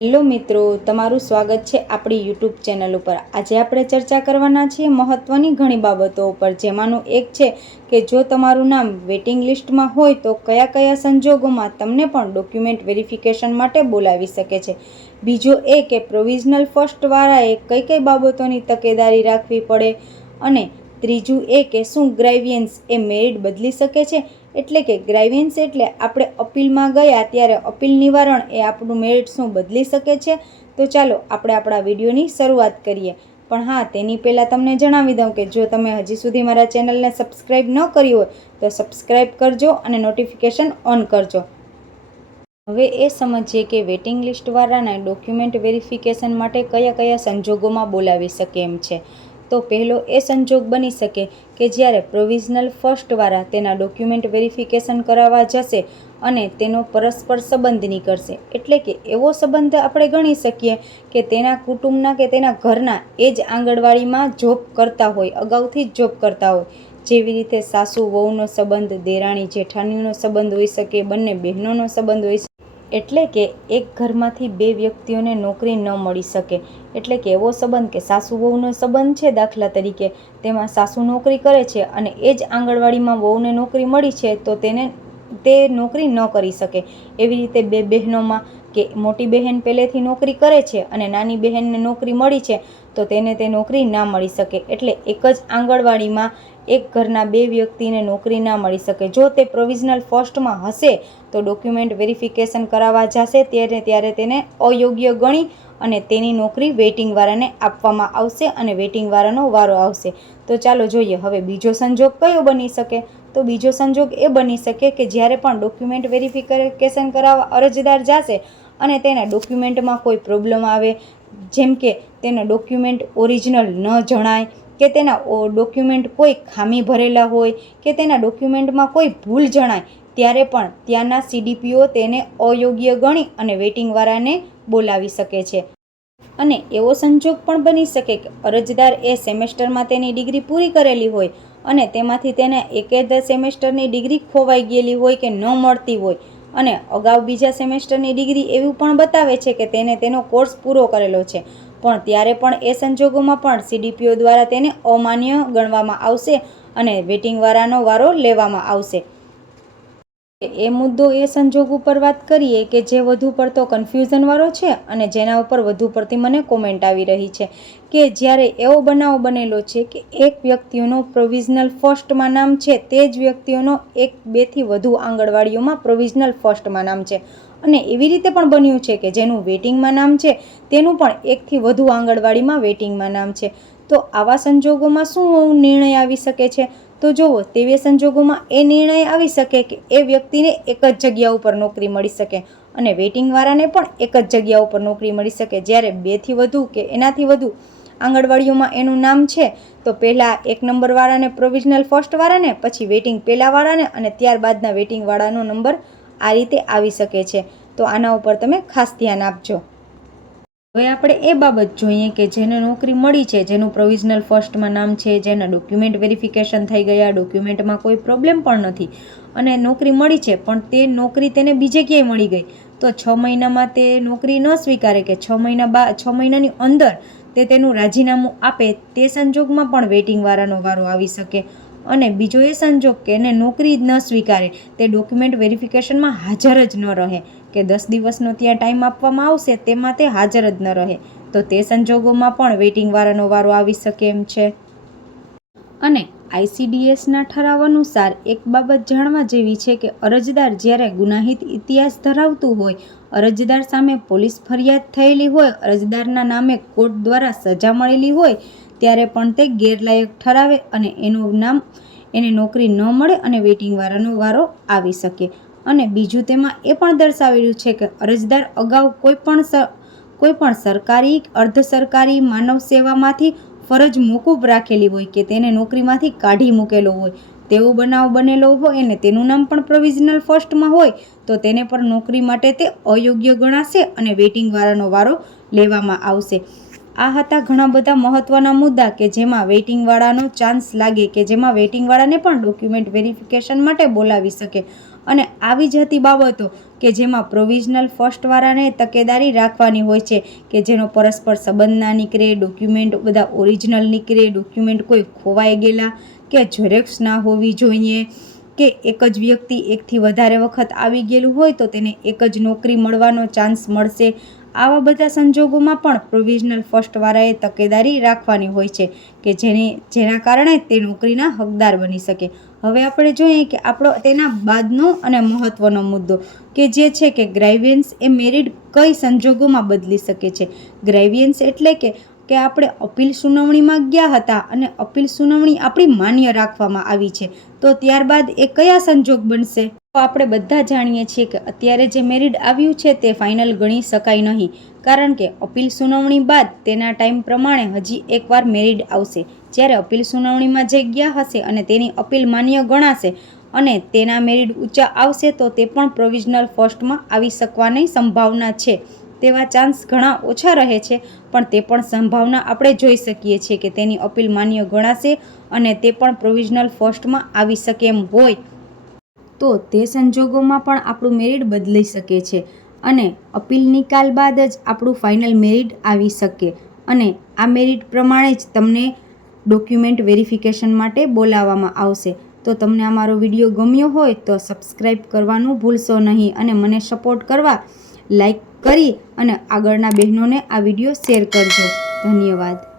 Hello મિત્રો, તમારું સ્વાગત છે આપણી યુટ્યુબ ચેનલ ઉપર. આજે આપણે ચર્ચા કરવાના છીએ મહત્ત્વની ઘણી બાબતો ઉપર, જેમાંનું એક છે કે જો તમારું નામ વેઇટિંગ લિસ્ટમાં હોય તો કયા કયા સંજોગોમાં તમને પણ ડોક્યુમેન્ટ વેરિફિકેશન માટે બોલાવી શકે છે. બીજો એ કે પ્રોવિઝનલ ફર્સ્ટવાળાએ કઈ કઈ બાબતોની તકેદારી રાખવી પડે. અને ત્રીજું એ કે શું ગ્રાઇવિયન્સ એ મેરિટ બદલી શકે છે. એટલે કે ગ્રાઇવિન્સ એટલે આપણે અપીલમાં ગયા ત્યારે અપીલ નિવારણ એ આપણું મેરિટ શું બદલી શકે છે? તો ચાલો આપણે આપણા વિડીયોની શરૂઆત કરીએ. પણ હા, તેની પહેલાં તમને જણાવી દઉં કે જો તમે હજી સુધી મારા ચેનલને સબસ્ક્રાઈબ ન કરી હોય, તો સબસ્ક્રાઈબ કરજો અને નોટિફિકેશન ઓન કરજો. હવે એ સમજીએ કે વેટિંગ લિસ્ટવાળાને ડોક્યુમેન્ટ વેરિફિકેશન માટે કયા કયા સંજોગોમાં બોલાવી શકે એમ છે. તો પહેલો એ સંજોગ બની શકે કે જ્યારે પ્રોવિઝનલ ફર્સ્ટવાળા તેના ડોક્યુમેન્ટ વેરિફિકેશન કરાવવા જશે અને તેનો પરસ્પર સંબંધ નીકળશે. એટલે કે એવો સંબંધ આપણે ગણી શકીએ કે તેના કુટુંબના કે તેના ઘરના એ જ આંગણવાડીમાં જોબ કરતા હોય, અગાઉથી જ જોબ કરતા હોય. જેવી રીતે સાસુ, વહુનો સંબંધ, દેરાણી, જેઠાણીનો સંબંધ હોઈ શકે, બંને બહેનોનો સંબંધ હોઈ શકે એટલે કે એક ઘરમાંથી બે વ્યક્તિઓને નોકરી ન મળી શકે. એટલે કે એવો સંબંધ કે સાસુ વહુનો સંબંધ છે દાખલા તરીકે. તેમાં સાસુ નોકરી કરે છે અને એ જ આંગણવાડીમાં વહુને નોકરી મળી છે તો તેને તે નોકરી ન કરી શકે. એવી રીતે બે બહેનોમાં કે મોટી બહેન પહેલેથી નોકરી કરે છે અને નાની બહેનને નોકરી મળી છે, તો તેને તે નોકરી ના મળી શકે. એટલે એક જ આંગણવાડીમાં એક ઘરના બે વ્યક્તિને નોકરી ના મળી શકે. જો તે પ્રોવિઝનલ ફર્સ્ટમાં હશે, તો ડોક્યુમેન્ટ વેરિફિકેશન કરાવવા જશે, ત્યારે ત્યારે તેને અયોગ્ય ગણી અને તેની નોકરી વેઇટિંગવાળાને આપવામાં આવશે અને વેઇટિંગવાળાનો વારો આવશે. તો ચાલો જોઈએ, હવે બીજો સંજોગ કયો બની શકે? તો બીજો સંજોગ એ બની શકે કે જ્યારે પણ ડોક્યુમેન્ટ વેરિફિકેશન કરાવવા અરજદાર જશે અને તેના ડોક્યુમેન્ટમાં કોઈ પ્રોબ્લેમ આવે, જેમ કે તેના ડોક્યુમેન્ટ ઓરિજિનલ ન જણાય, કે તેના ડોક્યુમેન્ટ કોઈ ખામી ભરેલા હોય, કે તેના ડોક્યુમેન્ટમાં કોઈ ભૂલ જણાય, ત્યારે પણ ત્યાંના સીડીપીઓ તેને અયોગ્ય ગણી અને વેઇટિંગવાળાને બોલાવી શકે છે. અને એવો સંજોગ પણ બની શકે કે અરજદાર એ સેમેસ્ટરમાં તેની ડિગ્રી પૂરી કરેલી હોય અને તેમાંથી તેને એકેદ સેમેસ્ટરની ડિગ્રી ખોવાઈ ગયેલી હોય કે ન મળતી હોય. અને અગાઉ બીજા સેમેસ્ટરની ડિગ્રી એવું પણ બતાવે છે કે તેને તેનો કોર્સ પૂરો કરેલો છે. પણ ત્યારે પણ એ સંજોગોમાં પણ સીડીપીઓ દ્વારા તેને અમાન્ય ગણવામાં આવશે અને વેટિંગવાળાનો વારો લેવામાં આવશે. એ મુદ્દો એ સંજોગ ઉપર વાત કરીએ કે જે વધુ પડતો કન્ફ્યુઝનવાળો છે અને જેના ઉપર વધુ પડતી મને કોમેન્ટ આવી રહી છે. કે જ્યારે એવો બનાવ બનેલો છે કે એક વ્યક્તિઓનો પ્રોવિઝનલ ફર્સ્ટમાં નામ છે, તે જ વ્યક્તિઓનો એક બેથી વધુ આંગણવાડીઓમાં પ્રોવિઝનલ ફર્સ્ટમાં નામ છે. અને એવી રીતે પણ બન્યું છે કે જેનું વેટિંગમાં નામ છે, તેનું પણ એકથી વધુ આંગણવાડીમાં વેટિંગમાં નામ છે. તો આવા સંજોગોમાં શું નિર્ણય આવી શકે છે? તો જુઓ તેવી સંજોગોમાં એ નિર્ણય આવી શકે કે એ વ્યક્તિને એક જ જગ્યા ઉપર નોકરી મળી શકે અને વેઇટિંગવાળાને પણ એક જ જગ્યા ઉપર નોકરી મળી શકે. જ્યારે બેથી વધુ કે એનાથી વધુ આંગણવાડીઓમાં એનું નામ છે, તો પહેલાં એક નંબરવાળાને પ્રોવિઝનલ ફર્સ્ટવાળાને પછી વેઇટિંગ પહેલાંવાળાને અને ત્યારબાદના વેઇટિંગવાળાનો નંબર આ રીતે આવી શકે છે. તો આના ઉપર તમે ખાસ ધ્યાન આપજો. હવે આપણે એ બાબત જોઈએ કે જેને નોકરી મળી છે, જેનું પ્રોવિઝનલ ફર્સ્ટમાં નામ છે, જેના ડોક્યુમેન્ટ વેરિફિકેશન થઈ ગયા ડોક્યુમેન્ટમાં કોઈ પ્રોબ્લેમ પણ નથી અને નોકરી મળી છે, પણ તે નોકરી તેને બીજે ક્યાંય મળી ગઈ? તો છ મહિનામાં તે નોકરી ન સ્વીકારે કે છ મહિના બા, છ મહિનાની અંદર તે તેનું રાજીનામું આપે, તે સંજોગમાં પણ વેઇટિંગવાળાનો વારો આવી શકે અને બીજો એ સંજોગ કે એને નોકરી ન સ્વીકારે, તે ડોક્યુમેન્ટ વેરિફિકેશનમાં હાજર જ ન રહે. કે દસ દિવસનો ત્યાં ટાઈમ આપવામાં આવશે, તેમાં તે હાજર જ ન રહે. તો તે સંજોગોમાં પણ વેઇટિંગવાળાનો વારો આવી શકે એમ છે. અને આઈસીડીએસના ઠરાવ અનુસાર એક બાબત જાણવા જેવી છે કે અરજદાર જ્યારે ગુનાહિત ઇતિહાસ ધરાવતું હોય, અરજદાર સામે પોલીસ ફરિયાદ થયેલી હોય, અરજદારના નામે કોર્ટ દ્વારા સજા મળેલી હોય, ત્યારે પણ તે ગેરલાયક ઠરાવે અને એનું નામ, એને નોકરી ન મળે અને વેઇટિંગવાળાનો વારો આવી શકે. અને બીજું તેમાં એ પણ દર્શાવેલું છે કે અરજદાર અગાઉ કોઈ પણ કોઈ પણ સરકારી અર્ધ સરકારી માનવ સેવામાંથી ફરજ મોકૂફ રાખેલી હોય કે તેને નોકરીમાંથી કાઢી મૂકેલો હોય, તેવો બનાવ બનેલો હોય અને તેનું નામ પણ પ્રોવિઝનલ ફર્સ્ટમાં હોય, તો તેને પણ નોકરી માટે તે અયોગ્ય ગણાશે અને વેઇટિંગવાળાનો વારો લેવામાં આવશે. આ હતા ઘણા બધા મહત્ત્વના મુદ્દા કે જેમાં વેઇટિંગવાળાનો ચાન્સ લાગે કે જેમાં વેઇટિંગવાળાને પણ ડોક્યુમેન્ટ વેરિફિકેશન માટે બોલાવી શકે. અને આવી જ હતી બાબતો કે જેમાં પ્રોવિઝનલ ફર્સ્ટવાળાને તકેદારી રાખવાની હોય છે કે જેનો પરસ્પર સંબંધ ના નીકળે ડોક્યુમેન્ટ બધા ઓરિજિનલ નીકળે ડોક્યુમેન્ટ કોઈ ખોવાઈ ગયેલા કે ઝેરોક્સ ના હોવી જોઈએ કે એક જ વ્યક્તિ એકથી વધારે વખત આવી ગયેલું હોય તો તેને એક જ નોકરી મળવાનો ચાન્સ મળશે. આવા બધા સંજોગોમાં પણ પ્રોવિઝનલ ફર્સ્ટવાળાએ તકેદારી રાખવાની હોય છે કે જેને, જેના કારણે તે નોકરીના હકદાર બની શકે. હવે આપણે જોઈએ કે આપણો તેના બાદનો અને મહત્ત્વનો મુદ્દો કે જે છે કે ગ્રાઇવિયન્સ એ મેરિડ કઈ સંજોગોમાં બદલી શકે છે. ગ્રાઇવિયન્સ એટલે કે કે આપણે અપીલ સુનાવણીમાં ગયા હતા અને અપીલ સુનાવણી આપણી માન્ય રાખવામાં આવી છે. તો ત્યારબાદ એ કયા સંજોગ બનશે? તો આપણે બધા જાણીએ છીએ કે અત્યારે જે મેરિડ આવ્યું છે તે ફાઇનલ ગણી શકાય નહીં. કારણ કે અપીલ સુનાવણી બાદ તેના ટાઈમ પ્રમાણે હજી એકવાર મેરિડ આવશે. જ્યારે અપીલ સુનાવણીમાં જઈ ગયા હશે અને તેની અપીલ માન્ય ગણાશે અને તેના મેરિડ ઊંચા આવશે, તો તે પણ પ્રોવિઝનલ ફર્સ્ટમાં આવી શકવાની સંભાવના છે. તેવા ચાન્સ ઘણા ઓછા રહે છે, પણ તે પણ સંભાવના આપણે જોઈ શકીએ છીએ કે તેની અપીલ માન્ય ગણાશે અને તે પણ પ્રોવિઝનલ ફર્સ્ટમાં આવી શકે એમ હોય. તો તે સંજોગોમાં પણ આપણું મેરિટ બદલી શકે છે અને અપીલ નિકાલ બાદ જ આપણું ફાઇનલ મેરિટ આવી શકે. અને આ મેરિટ પ્રમાણે જ તમને ડોક્યુમેન્ટ વેરિફિકેશન માટે બોલાવવામાં આવશે. તો તમને અમારો વીડિયો ગમ્યો હોય તો સબસ્ક્રાઈબ કરવાનું ભૂલશો નહીં અને મને સપોર્ટ કરવા લાઈક કરી અને આગળના બહેનોને આ વીડિયો શેર કરજો. ધન્યવાદ.